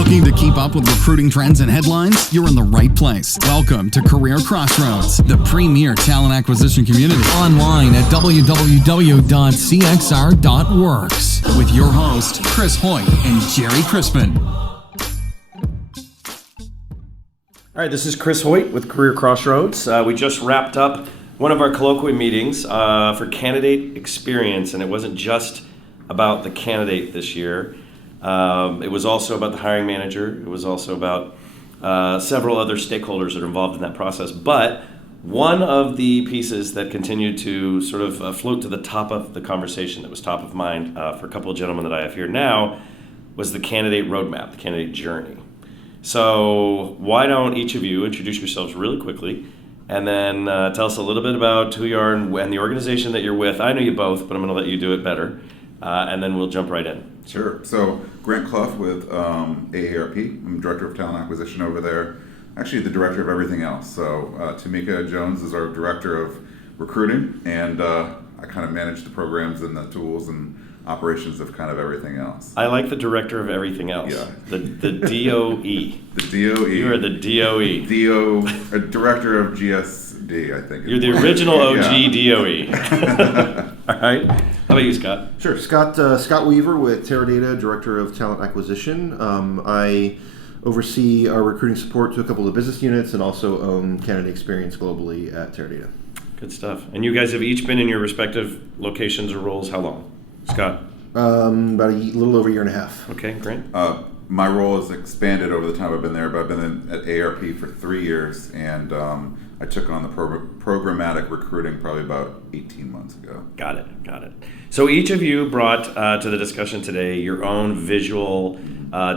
Looking to keep up with recruiting trends and headlines? You're in the right place. Welcome to Career Crossroads, the premier talent acquisition community. Online at www.cxr.works with your host, Chris Hoyt and Jerry Crispin. All right, this is Chris Hoyt with Career Crossroads. We just wrapped up one of our colloquy meetings for candidate experience, and it wasn't just about the candidate this year. It was also about the hiring manager. It was also about several other stakeholders that are involved in that process. But one of the pieces that continued to sort of float to the top of the conversation, that was top of mind for a couple of gentlemen that I have here now, was the candidate roadmap, the candidate journey. So why don't each of you introduce yourselves really quickly, and then tell us a little bit about who you are and the organization that you're with. I know you both, but I'm going to let you do it better, and then we'll jump right in. Sure. So Grant Clough with AARP. I'm Director of Talent Acquisition over there. Actually, the Director of everything else. So Tamika Jones is our Director of Recruiting, and I kind of manage the programs and the tools and operations of kind of everything else. I like the Director of everything else. Yeah. The DOE. The DOE. You are the DOE. Director of GSD, I think. You're the original OG DOE. All right. How about you, Scott? Sure. Scott Weaver with Teradata, Director of Talent Acquisition. I oversee our recruiting support to a couple of business units and also own candidate experience globally at Teradata. Good stuff. And you guys have each been in your respective locations or roles how long? Scott? About a little over a year and a half. Okay, Grant? My role has expanded over the time I've been there, but I've been at AARP for 3 years, and I took on the programmatic recruiting probably about 18 months ago. Got it. So each of you brought to the discussion today your own visual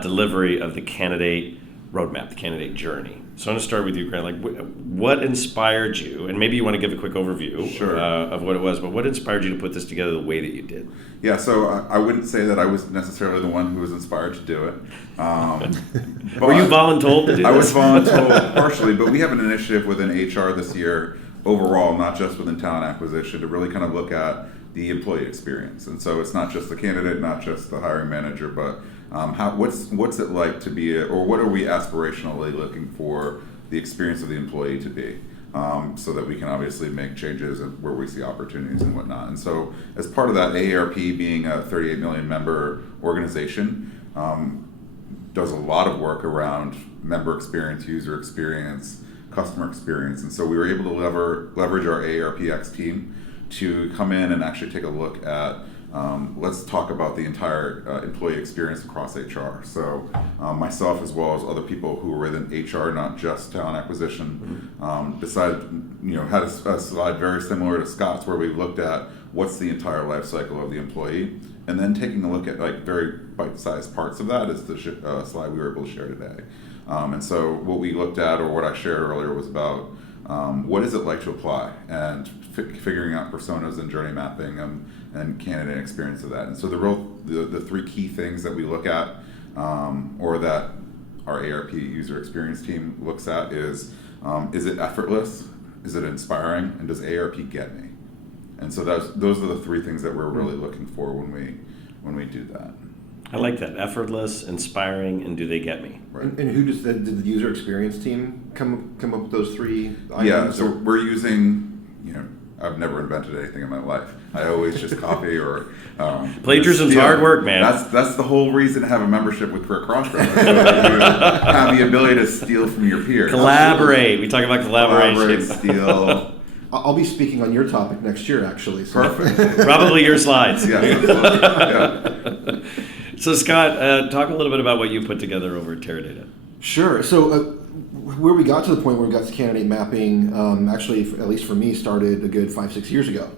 delivery of the candidate roadmap, the candidate journey. So I'm going to start with you, Grant. Like, what inspired you, and maybe you want to give a quick overview of what it was, but what inspired you to put this together the way that you did? Yeah, so I wouldn't say that I was necessarily the one who was inspired to do it. Were you voluntold to do this? I was voluntold partially, but we have an initiative within HR this year overall, not just within talent acquisition, to really kind of look at the employee experience. And so it's not just the candidate, not just the hiring manager, but what's it like to be, or what are we aspirationally looking for the experience of the employee to be, so that we can obviously make changes where we see opportunities and whatnot. And so as part of that, AARP being a 38 million member organization, does a lot of work around member experience, user experience, customer experience. And so we were able to leverage our AARPX team to come in and actually take a look at, let's talk about the entire employee experience across HR. So myself, as well as other people who were within HR, not just talent acquisition, had a slide very similar to Scott's, where we looked at what's the entire life cycle of the employee, and then taking a look at like very bite-sized parts of that is the slide we were able to share today. And so what we looked at, or what I shared earlier, was about what is it like to apply, and figuring out personas and journey mapping and candidate experience of that. And so the three key things that we look at, or that our AARP user experience team looks at, is it effortless, is it inspiring, and does AARP get me? And so those are the three things that we're really looking for when we do that. I like that. Effortless, inspiring, and do they get me? Right. And who did the user experience team come up with those three items? Yeah, so we're using, I've never invented anything in my life. I always just copy or plagiarism's hard work, man. That's the whole reason to have a membership with Career Crossroads. So that you have the ability to steal from your peers. Collaborate. We talk about collaboration. Collaborate, steal. I'll be speaking on your topic next year, actually. So. Perfect. Probably your slides. Yeah, absolutely. Yeah. So Scott, talk a little bit about what you put together over at Teradata. Sure. So where we got to the point where we got to candidate mapping, actually, at least for me, started a good 5-6 years ago.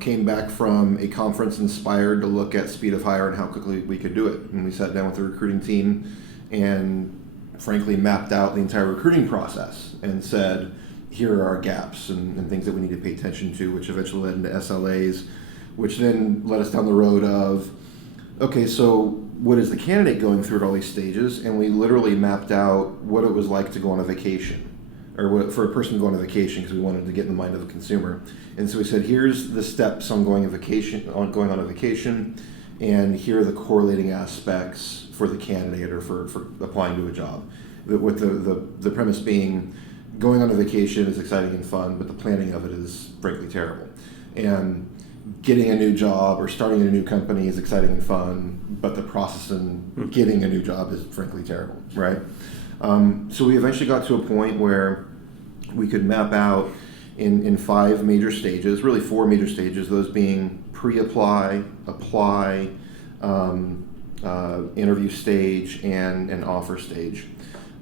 Came back from a conference inspired to look at speed of hire and how quickly we could do it. And we sat down with the recruiting team and frankly mapped out the entire recruiting process and said, here are our gaps and things that we need to pay attention to, which eventually led into SLAs, which then led us down the road of, okay, so what is the candidate going through at all these stages? And we literally mapped out what it was like to go on a vacation, or for a person to go on a vacation, because we wanted to get in the mind of the consumer. And so we said, here's the steps on going on a vacation, and here are the correlating aspects for the candidate or for applying to a job. With the premise being, going on a vacation is exciting and fun, but the planning of it is frankly terrible. And getting a new job or starting a new company is exciting and fun, but the process in getting a new job is frankly terrible, right? So we eventually got to a point where we could map out in 5 major stages, really 4 major stages, those being pre-apply, apply, interview stage, and an offer stage.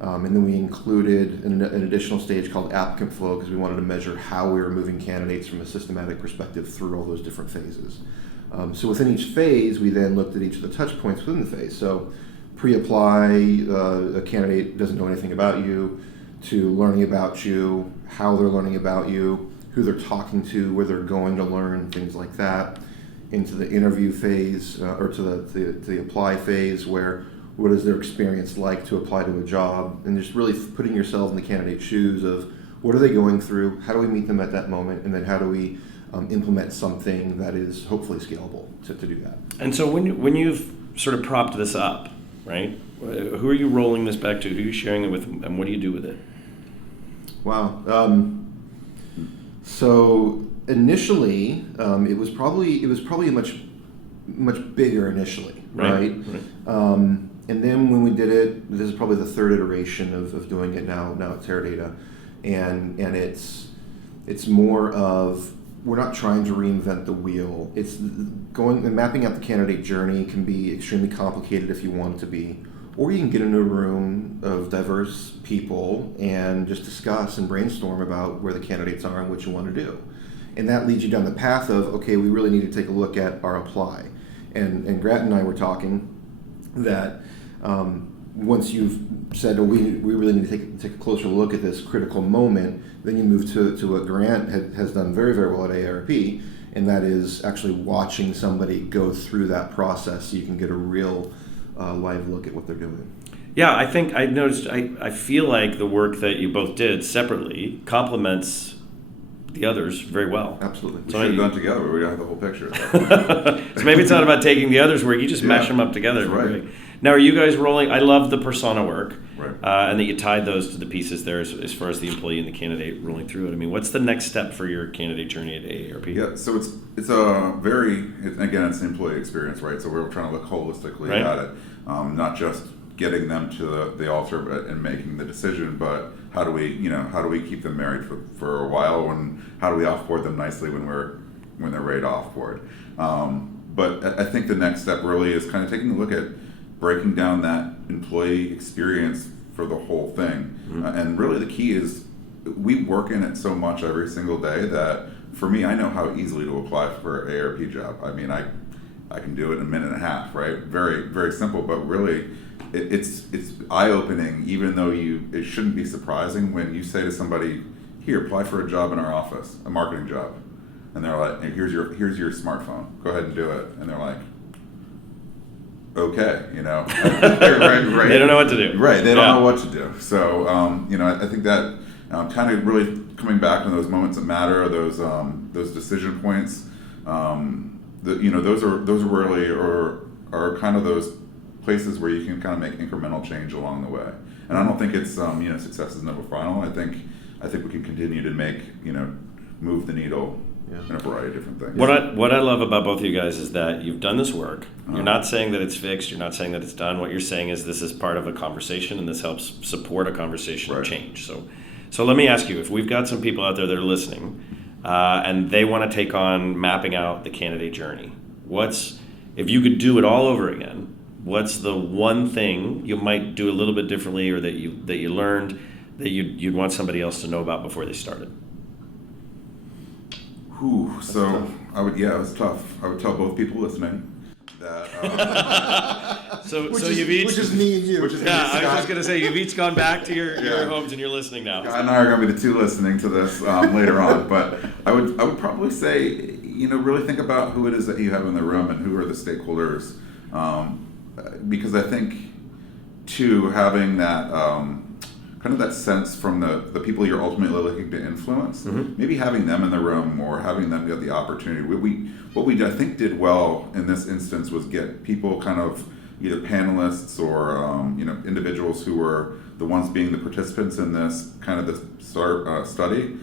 And then we included an additional stage called applicant flow because we wanted to measure how we were moving candidates from a systematic perspective through all those different phases. So within each phase, we then looked at each of the touch points within the phase. So pre-apply, a candidate doesn't know anything about you, to learning about you, how they're learning about you, who they're talking to, where they're going to learn, things like that, into the interview phase, or to the apply phase, where what is their experience like to apply to a job, and just really putting yourself in the candidate's shoes of what are they going through, how do we meet them at that moment, and then how do we implement something that is hopefully scalable to do that. And so when you've sort of propped this up, right, who are you rolling this back to? Who are you sharing it with, and what do you do with it? Wow. So initially, it was probably a much bigger initially, right? And then when we did it, this is probably the 3rd iteration of doing it now at Teradata, and it's more of, we're not trying to reinvent the wheel. It's going and mapping out the candidate journey can be extremely complicated if you want it to be, or you can get into a room of diverse people and just discuss and brainstorm about where the candidates are and what you want to do. And that leads you down the path of, okay, we really need to take a look at our apply. And Grant and I were talking that once you've said, oh, we really need to take a closer look at this critical moment, then you move to what Grant has done very, very well at AARP, and that is actually watching somebody go through that process so you can get a real live look at what they're doing. Yeah, I think I noticed, I feel like the work that you both did separately complements the others very well. Absolutely. We So should have done together, but we don't have the whole picture. So maybe it's not about taking the others' work, you just mash them up together. That's right. Now, are you guys rolling? I love the persona work, Right. And that you tied those to the pieces there as far as the employee and the candidate rolling through it. I mean, what's the next step for your candidate journey at AARP? Yeah, so it's again, it's an employee experience, right? So we're trying to look holistically Right. at it, not just getting them to the altar and making the decision, but how do we keep them married for a while, and how do we offboard them nicely when they're ready to offboard? But I think the next step really is kind of taking a look at breaking down that employee experience for the whole thing. And really the key is, we work in it so much every single day that for me, I know how easily to apply for an AARP job. I mean, I can do it in a minute and a half, right? Very, very simple, but really it's eye-opening, even though it shouldn't be surprising when you say to somebody, here, apply for a job in our office, a marketing job. And they're like, here's your smartphone, go ahead and do it. And they're like, okay, right. They don't know what to do. Right, they don't know what to do. So, I think that kind of really coming back to those moments that matter, those decision points, those are really are kind of those places where you can kind of make incremental change along the way. And I don't think it's success is never final. I think we can continue to move the needle in a variety of different things. What I love about both of you guys is that you've done this work. You're not saying that it's fixed. You're not saying that it's done. What you're saying is this is part of a conversation, and this helps support a conversation and change. So let me ask you, if we've got some people out there that are listening, and they want to take on mapping out the candidate journey, if you could do it all over again, what's the one thing you might do a little bit differently, or that you learned that you'd want somebody else to know about before they started? So it was tough. I would tell both people listening that. Which is me and you. I was just going to say, you've each gone back to your homes and you're listening now. Scott and I are going to be the two listening to this later on. But I would probably say, really think about who it is that you have in the room and who are the stakeholders, because I think too, having that kind of that sense from the people you're ultimately looking to influence, maybe having them in the room or having them get the opportunity. What we I think did well in this instance was get people kind of either panelists or individuals who were the ones being the participants in this kind of this study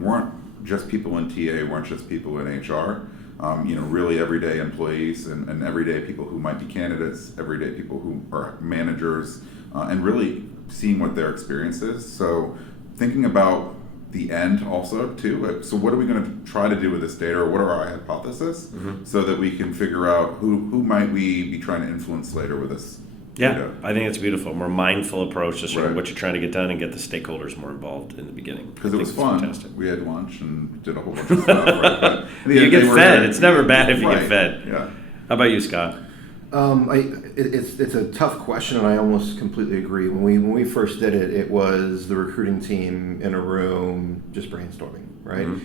weren't just people in TA, weren't just people in HR. Really everyday employees and everyday people who might be candidates, everyday people who are managers, and really seeing what their experience is. So thinking about the end also too. So what are we going to try to do with this data, or what are our hypotheses, so that we can figure out who might we be trying to influence later with this data? I think it's beautiful. More mindful approach to sort of Right. what you're trying to get done and get the stakeholders more involved in the beginning. Because I it was think it's fun. fantastic. We had lunch and did a whole bunch of stuff. Right? But in the You end, get they were fed. there. It's never bad if you Right. get fed. Yeah. How about you, Scott? It's a tough question, and I almost completely agree. When we first did it, it was the recruiting team in a room just brainstorming, right? And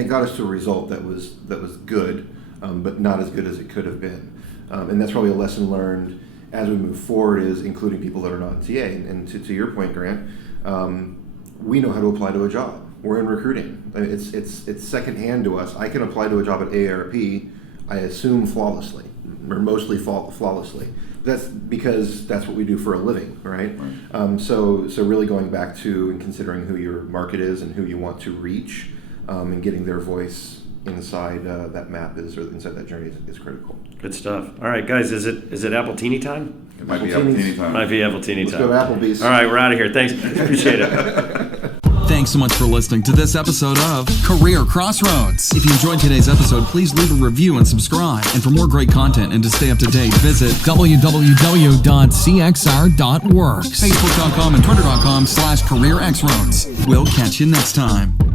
it got us to a result that was good, but not as good as it could have been. And that's probably a lesson learned as we move forward, is including people that are not in TA. And to your point, Grant, we know how to apply to a job. We're in recruiting. I mean, it's secondhand to us. I can apply to a job at AARP, I assume flawlessly, or mostly flawlessly. That's because that's what we do for a living, right? So really going back to and considering who your market is and who you want to reach, and getting their voice inside that map or inside that journey is critical. Good stuff. All right, guys, is it Apple Teeny time? It might be Apple Apple Teenies. Teeny time. Might be Apple Teeny Let's time. go to Applebee's. All right, we're out of here. Thanks. Appreciate it. Thanks so much for listening to this episode of Career Crossroads. If you enjoyed today's episode, please leave a review and subscribe. And for more great content and to stay up to date, visit www.cxr.works, facebook.com and twitter.com/careerxroads. We'll catch you next time.